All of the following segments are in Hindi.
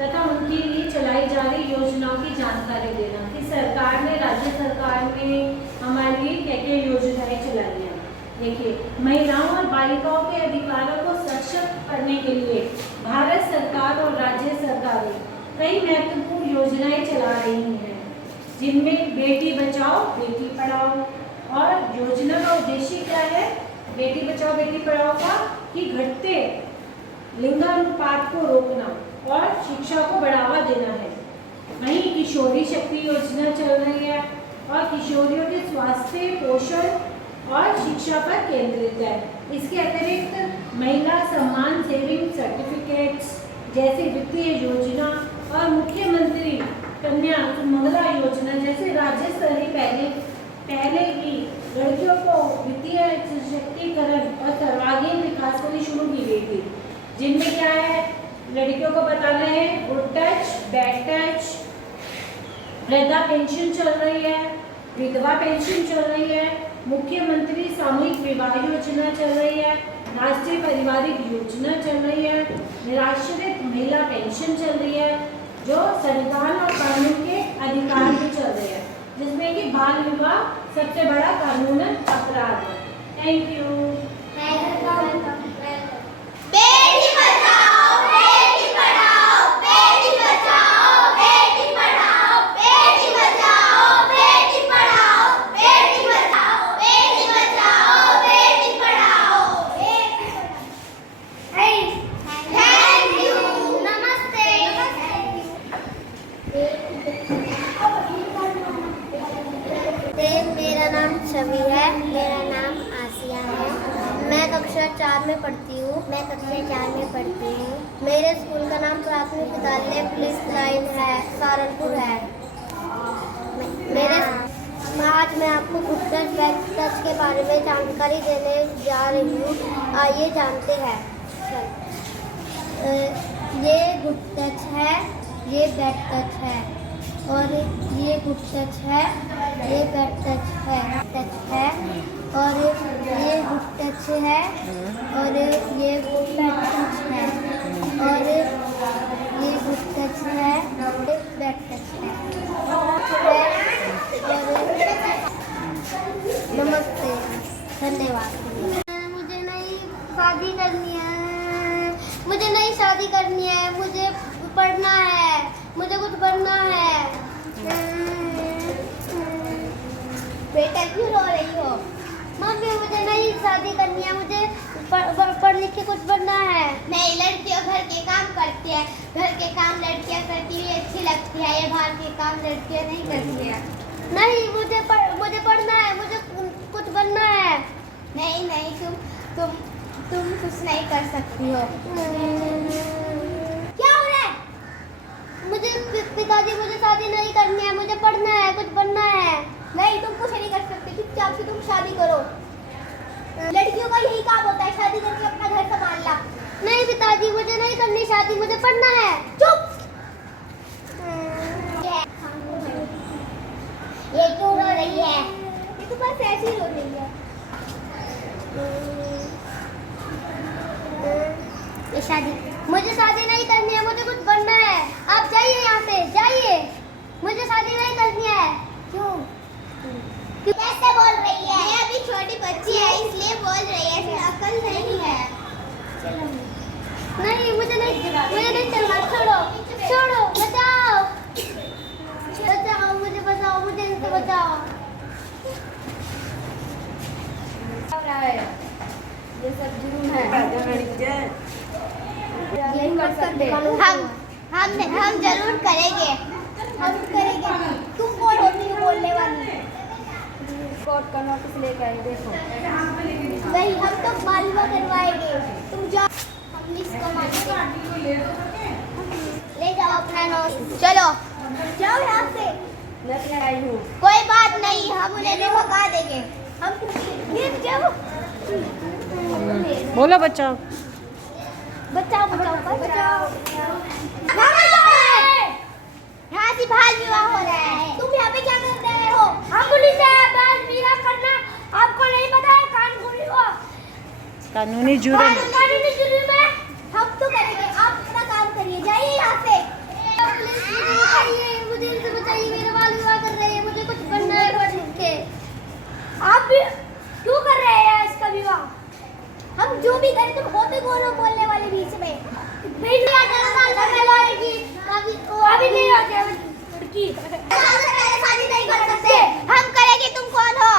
तथा उनके लिए चलाई जा रही योजनाओं की जानकारी देना कि सरकार ने, राज्य सरकार ने हमारे लिए क्या क्या योजनाएं चलाई हैं। देखिए, महिलाओं और बालिकाओं के अधिकारों को सशक्त करने के लिए भारत सरकार और राज्य सरकारें कई महत्वपूर्ण योजनाएं चला रही हैं, जिनमें बेटी बचाओ बेटी पढ़ाओ। और योजना का उद्देश्य क्या है बेटी बचाओ बेटी पढ़ाओ का, कि घटते लिंगानुपात को रोकना और शिक्षा को बढ़ावा देना है। वहीं किशोरी शक्ति योजना चल रही है और किशोरियों के स्वास्थ्य, पोषण और शिक्षा पर केंद्रित है। इसके अतिरिक्त महिला सम्मान सेविंग सर्टिफिकेट्स जैसी वित्तीय योजना और मुख्यमंत्री कन्या सुमंगला योजना जैसे राज्य स्तरीय पहले ही लड़कियों को वित्तीय सशक्तिकरण और सर्वांगीण विकास के लिए शुरू की गई थी, जिनमें क्या है, लड़कियों को बताना है गुड टच, बैड टच, वृद्धा पेंशन चल रही है, विधवा पेंशन चल रही है, मुख्यमंत्री सामूहिक विवाह योजना चल रही है, राष्ट्रीय पारिवारिक योजना चल रही है, निराश्रित महिला पेंशन चल रही है, जो संविधान और कानून के अधिकार भी चल रहे हैं, जिसमें कि बाल विवाह सबसे बड़ा कानूनन अपराध है। Thank you. Beti Bachao Beti Padhao, Beti Bachao Beti Padhao, Beti Bachao Beti Padhao, Beti Bachao Beti Bachao, Beti Padhao. Thank you. नमस्ते। मेरा नाम छवि है। मेरा नाम आसिया है। मैं कक्षा 4 में पढ़ती हूँ। मैं कक्षा 4 में पढ़ती हूँ। मेरे स्कूल का नाम प्राथमिक विद्यालय पुलिस लाइन है, सहारनपुर है। आज मैं आपको गुड टच बैड टच के बारे में जानकारी देने जा रही हूँ। आइए जानते हैं। ये गुड टच है, ये बैड टच है, और ये गुड टच है, ये बैड टच है, और ये गुड टच है, और ये बैड टच है, और ये गुड टच है, ये बैड टच है। नमस्ते, धन्यवाद। मुझे नई शादी करनी है, मुझे नई शादी करनी है, मुझे पढ़ना है, मुझे कुछ बनना है। बेटा क्यों रो रही हो? मम्मी मुझे नई शादी करनी है, मुझे पढ़ लिख के कुछ बनना है। नहीं, लड़कियां घर के काम करती है, घर के काम लड़कियां करती हुई अच्छी लगती है, ये बाहर के काम लड़कियां नहीं करती है। नहीं, मुझे पढ़ना है, मुझे कुछ बनना है। नहीं नहीं, तुम कुछ नहीं कर सकती हो। क्या हो रहा है? मुझे पिताजी मुझे शादी नहीं करनी है, मुझे पढ़ना है, कुछ बनना है। नहीं, तुम कुछ नहीं कर सकते, चुपचाप से तुम शादी करो। लड़कियों का यही काम होता है, शादी करके अपना घर संभालना। नहीं पिताजी, मुझे नहीं करनी शादी, मुझे पढ़ना है। चुप। ये क्यों रो रही है? ये तो बस ऐसे ही रो रही है। ये शादी, मुझे शादी नहीं करनी है, मुझे कुछ बनना है। आप जाइए यहाँ से, जाइए, मुझे शादी नहीं करनी है। क्यों? कैसे बोल रही है? ये अभी छोटी बच्ची है, इसलिए बोल रही है, इसमें अकल नहीं है। नहीं, मुझे नहीं चलना। छोड़ो, बचाओ, मुझे बचाओ, मुझे इनसे बचाओ। ये सब जुर्म है। हम जरूर करेंगे, हम करेंगे। तुम कौन होती हो बोलने वाली? कोर्ट का नोटिस लेकर आए, देखो। वही, हम तो मालवा करवाएंगे, तुम जाओ। हम इसको मानेंगे। ले जाओ अपना नोटिस, चलो जाओ यहाँ से। मैं आई हूँ। कोई बात नहीं, हम उन्हें धमका देंगे। हम जाओ। बोलो बच्चों। बचाओ। यहाँ से बाल विवाह हो रहा है। तुम यहाँ पे क्या कर रहे हो? हम पुलिस है, बाल विवाह करना आपको नहीं पता है? कानूनी जुर्म है। हम तो करेंगे, आप अपना काम करिए, जाइए यहाँ से। मुझे इनसे बताइए, मेरा बाल विवाह कर रहे हैं, मुझे कुछ बनना है पढ़ लिख के। आप भी क्यों कर रहे हैं इसका विवाह? हम जो भी करें, तुम होते कौन हो बोलने वाले बीच में? बीच में आकर साल भर पहले लड़की अभी नहीं आते लड़की शादी नहीं कर सकते। हम करेंगे, तुम कौन हो?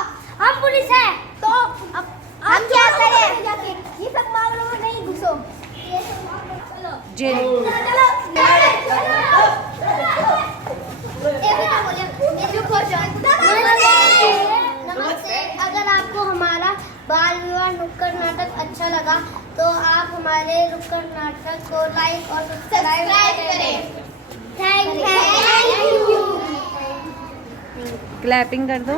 हम पुलिस है। तो अब हम क्या करें? ये सब मामलों में नहीं घुसो। चलो जेल चलो नमस्ते। अगर आपको हमारा बाल विवाह नुक्कड़ नाटक अच्छा लगा तो आप हमारे नुक्कड़ नाटक को लाइक और सब्सक्राइब करें। Thank you. क्लैपिंग कर दो।